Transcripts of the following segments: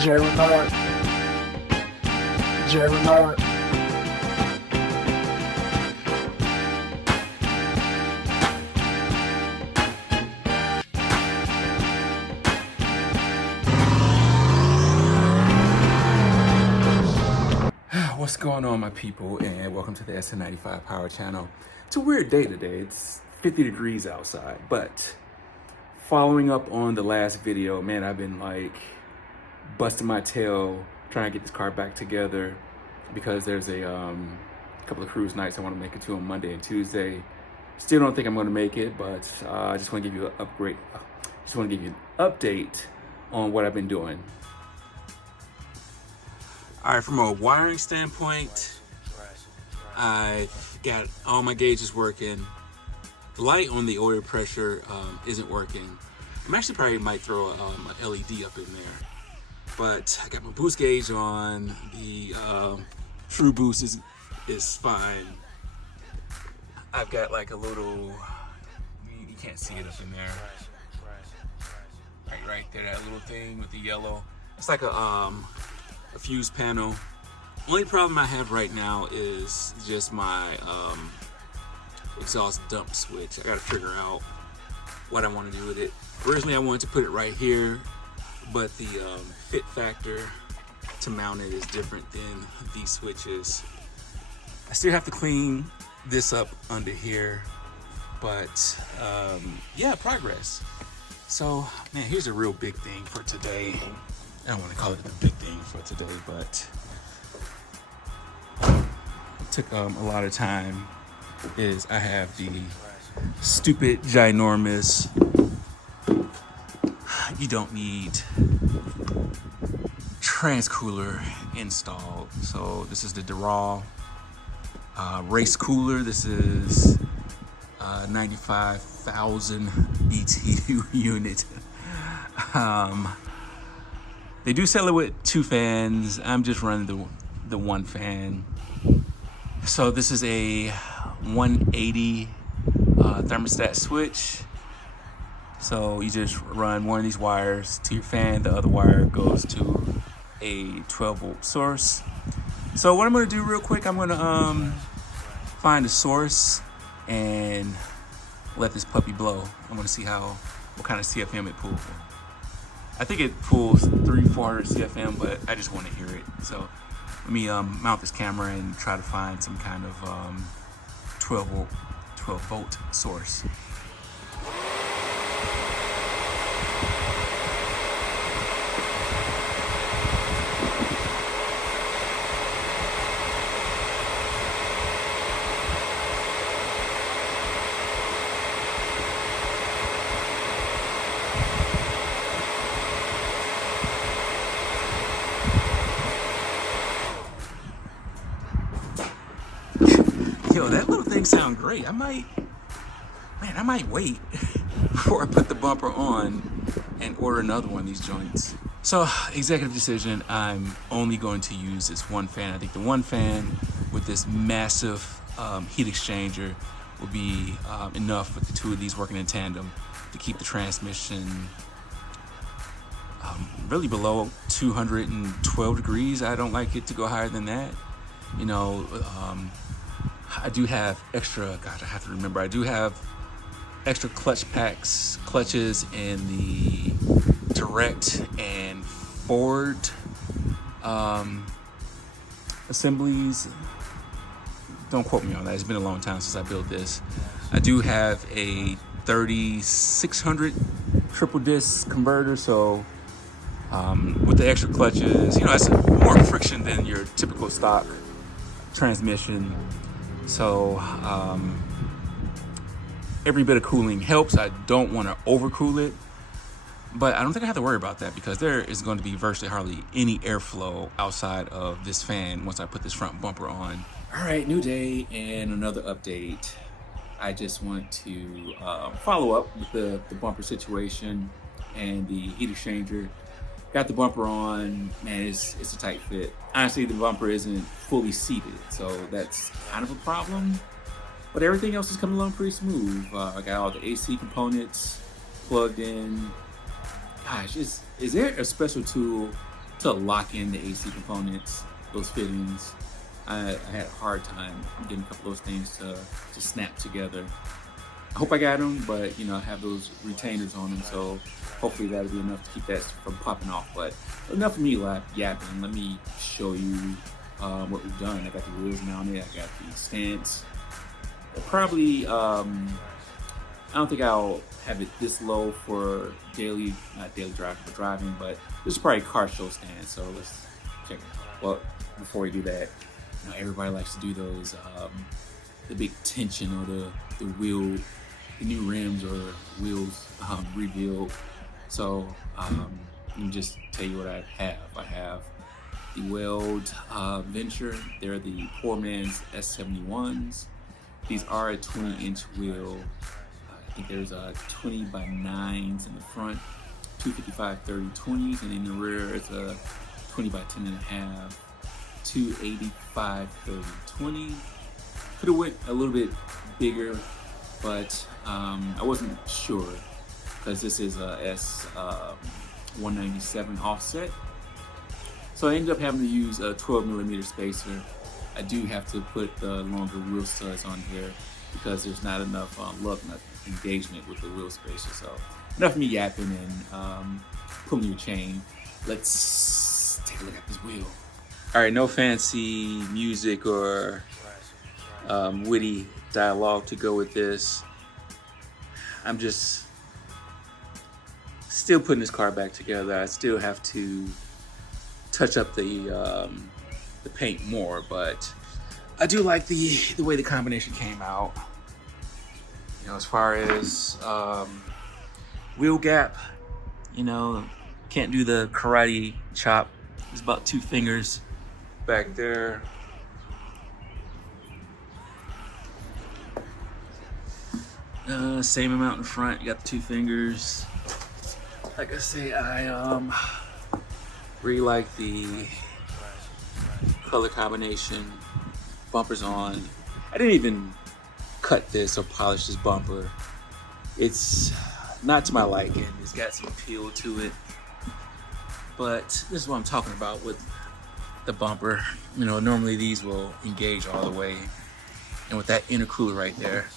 J-Renard. J-Renard. What's going on, my people, and welcome to the Sn95 Power Channel. It's a weird day today. It's 50 degrees outside, but following up on the last video, man, I've been like busting my tail trying to get this car back together because there's a couple of cruise nights I want to make it to on Monday and Tuesday. Still don't think I'm going to make it, but I just want to give you an upgrade. Just want to give you an update on what I've been doing. All right, from a wiring standpoint, I've got all my gauges working. The light on the oil pressure isn't working. I'm actually probably might throw an LED up in there. But I got my boost gauge on. The true boost is fine. I've got like a little, you can't see it up in there. Right there, that little thing with the yellow. It's like a fuse panel. Only problem I have right now is just my exhaust dump switch. I gotta figure out what I want to do with it. Originally I wanted to put it right here, but the fit factor to mount it is different than these switches. I still have to clean this up under here, but yeah, progress. So man, here's a real big thing for today. I don't want to call it the big thing for today, but it took a lot of time. Is I have the stupid, ginormous, you don't need trans cooler installed. So this is the Dural race cooler. This is 95,000 BTU unit. They do sell it with 2 fans. I'm just running the 1 fan. So this is a 180 thermostat switch. So you just run one of these wires to your fan. The other wire goes to a 12-volt source. So what I'm going to do real quick, I'm going to find a source and let this puppy blow. I'm going to see what kind of CFM it pulls. I think it pulls 300-400 CFM, but I just want to hear it. So let me mount this camera and try to find some kind of 12-volt source. Yo, that little thing sounds great. I might wait before I put the bumper on and order another one of these joints. So, executive decision, I'm only going to use this 1 fan. I think the 1 fan with this massive heat exchanger will be enough with the 2 of these working in tandem to keep the transmission really below 212 degrees. I don't like it to go higher than that. You know, I do have extra, gosh, I have to remember, I do have extra clutches in the direct and forward assemblies. Don't quote me on that. It's been a long time since I built this. I do have a 3600 triple disc converter, so with the extra clutches, you know, that's more friction than your typical stock transmission. So every bit of cooling helps. I don't want to overcool it, but I don't think I have to worry about that because there is going to be virtually hardly any airflow outside of this fan once I put this front bumper on. All right, new day and another update. I just want to follow up with the bumper situation and the heat exchanger. Got the bumper on, man, it's a tight fit. Honestly, the bumper isn't fully seated, so that's kind of a problem. But everything else is coming along pretty smooth. I got all the AC components plugged in. Gosh, is there a special tool to lock in the AC components, those fittings. I had a hard time getting a couple of those things to snap together. I hope I got them, but you know, I have those retainers on them, so hopefully that'll be enough to keep that from popping off. But enough of me yapping. Let me show you what we've done. I got the wheels mounted. I got the stance. Probably, I don't think I'll have it this low for not daily driving, but driving. But this is probably a car show stance. So let's check it. Well, before we do that, you know, everybody likes to do those the big tension or the wheel, the new rims or wheels rebuild. So let me just tell you what I have. I have the Weld Venture. They're the poor man's S71s. These are a 20-inch wheel. I think there's a 20 by 9s in the front, 255/30/20s, and in the rear it's a 20 by 10.5, 285/30/20. Could have went a little bit bigger, but I wasn't sure because this is a S197 offset. So I ended up having to use a 12mm spacer. I do have to put the longer wheel studs on here because there's not enough engagement with the wheel spacer. So enough of me yapping and pulling your chain. Let's take a look at this wheel. All right, no fancy music or witty dialogue to go with this. I'm just still putting this car back together. I still have to touch up the paint more, but I do like the way the combination came out. You know, as far as wheel gap, you know, can't do the karate chop. It's about 2 fingers back there. Same amount in front. You got the 2 fingers. Like I say, I really like the color combination. Bumpers on. I didn't even cut this or polish this bumper. It's not to my liking. It's got some appeal to it, but this is what I'm talking about with the bumper. You know, normally these will engage all the way, and with that intercooler right there,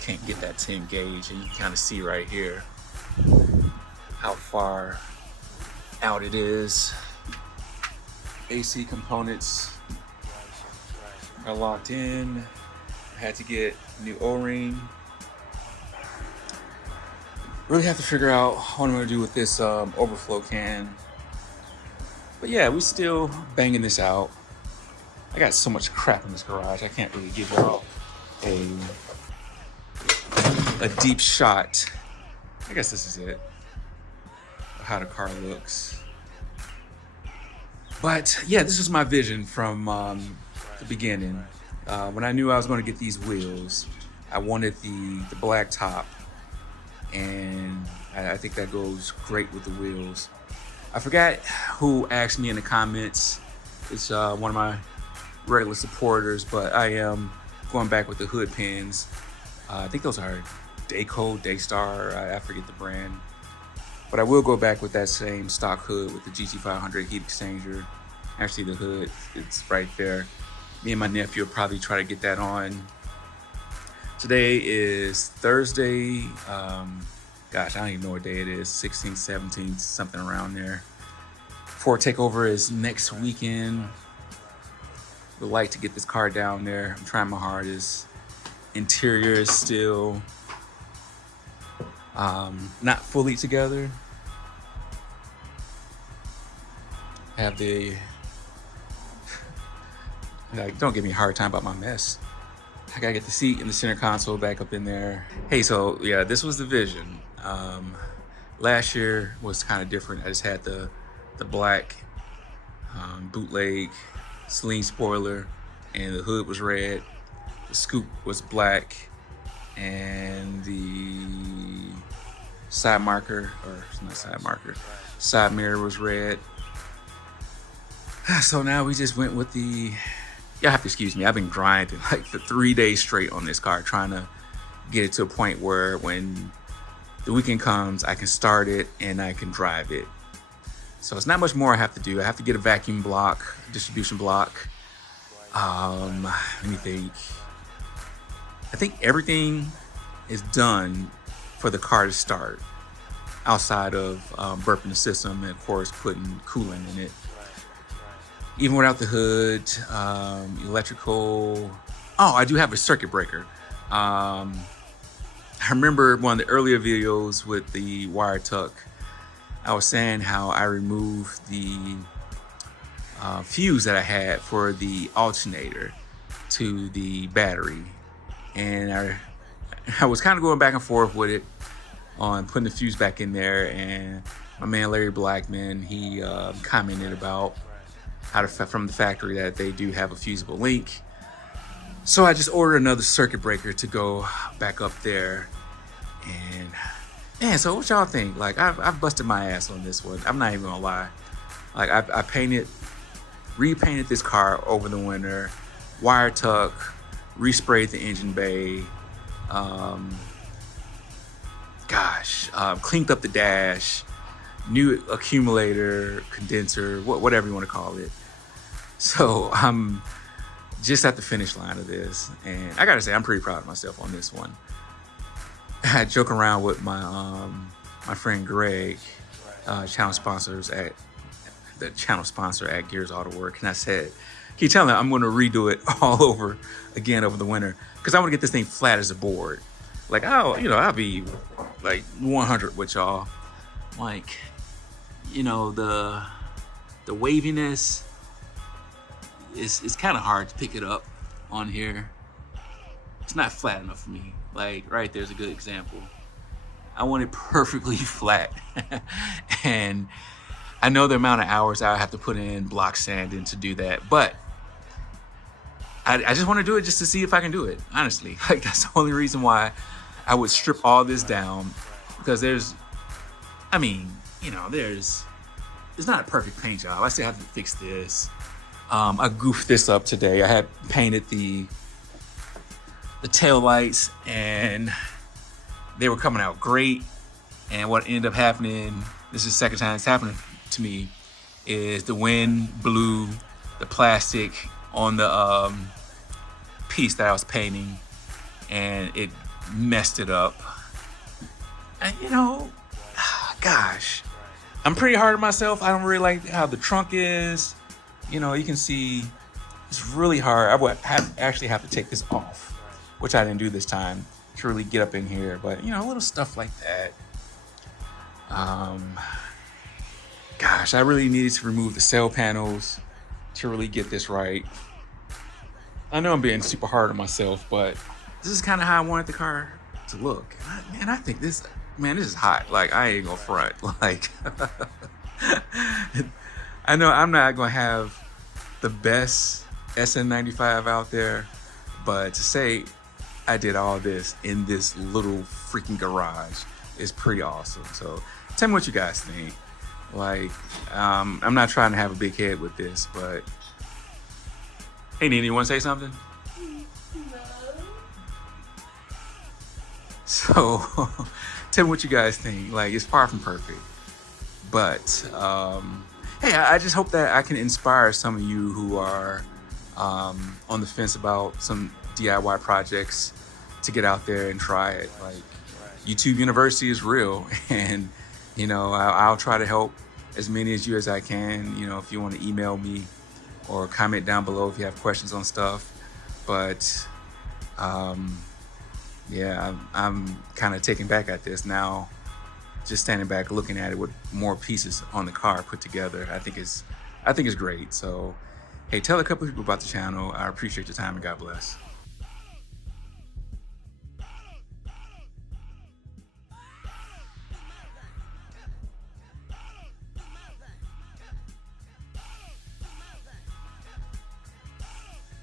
can't get that to engage, and you can kind of see right here how far out it is. AC components are locked in. I had to get new O-ring. Really have to figure out what I'm gonna do with this overflow can. But yeah, we still banging this out. I got so much crap in this garage, I can't really give y'all a deep shot. I guess this is it, of how the car looks. But yeah, this was my vision from the beginning. When I knew I was going to get these wheels, I wanted the black top, and I think that goes great with the wheels. I forgot who asked me in the comments. It's one of my regular supporters, but I am going back with the hood pins. I think those are Daystar, I forget the brand. But I will go back with that same stock hood with the GT500 heat exchanger. Actually, the hood, it's right there. Me and my nephew will probably try to get that on. Today is Thursday. Gosh, I don't even know what day it is. 16th, 17th, something around there. Ford Takeover is next weekend. Would like to get this car down there. I'm trying my hardest. Interior is still not fully together. I have the, like, don't give me a hard time about my mess. I gotta get the seat and the center console back up in there. Hey, so yeah, this was the vision. Last year was kind of different. I just had the black bootleg Celine spoiler, and the hood was red. The scoop was black, and the side marker, or not side marker, side mirror was red. So now we just went with the, y'all have to excuse me, I've been grinding like for 3 days straight on this car, trying to get it to a point where when the weekend comes, I can start it and I can drive it. So it's not much more I have to do. I have to get a vacuum block, distribution block. Let me think. I think everything is done for the car to start, outside of burping the system and of course putting coolant in it. Even without the hood, electrical. Oh, I do have a circuit breaker. I remember one of the earlier videos with the wire tuck, I was saying how I removed the fuse that I had for the alternator to the battery. And I was kind of going back and forth with it on putting the fuse back in there. And my man Larry Blackman, he commented about how from the factory that they do have a fusible link. So I just ordered another circuit breaker to go back up there. And man, so what y'all think? Like, I've busted my ass on this one. I'm not even gonna lie. Like, I repainted this car over the winter, wire tuck, resprayed the engine bay, cleaned up the dash, new accumulator, condenser, whatever you want to call it. So I'm just at the finish line of this, and I gotta say I'm pretty proud of myself on this one. I joke around with my my friend Greg, channel sponsor at Gears Auto Work, and I said, can you tell him I'm going to redo it all over again over the winter, because I want to get this thing flat as a board. Like, I'll be like 100 with y'all. Like, the waviness is kind of hard to pick it up on here. It's not flat enough for me. Like, right there's a good example. I want it perfectly flat. And I know the amount of hours I have to put in block sanding to do that, but I just want to do it just to see if I can do it, honestly. Like, that's the only reason why I would strip all this down, because it's not a perfect paint job. I still have to fix this. I goofed this up today. I had painted the tail lights and they were coming out great. And what ended up happening, this is the second time it's happened to me, is the wind blew the plastic on the piece that I was painting and it messed it up. And gosh, I'm pretty hard on myself. I don't really like how the trunk is. You can see it's really hard. I would actually have to take this off, which I didn't do this time, to really get up in here. But little stuff like that. Gosh, I really needed to remove the cell panels to really get this right. I know I'm being super hard on myself, but this is kind of how I wanted the car to look. And I think this is hot. Like, I ain't gonna front. Like, I know I'm not gonna have the best Sn95 out there, but to say I did all this in this little freaking garage is pretty awesome. So tell me what you guys think. Like, I'm not trying to have a big head with this, but hey, Nina, you want to say something? No. So tell me what you guys think. Like, it's far from perfect, but hey, I just hope that I can inspire some of you who are on the fence about some DIY projects to get out there and try it. Like, YouTube University is real, and I'll try to help as many of you as I can. If you want to email me or comment down below if you have questions on stuff. But yeah, I'm kind of taken back at this now, just standing back looking at it with more pieces on the car put together. I think it's great. So hey, tell a couple people about the channel. I appreciate your time, and God bless.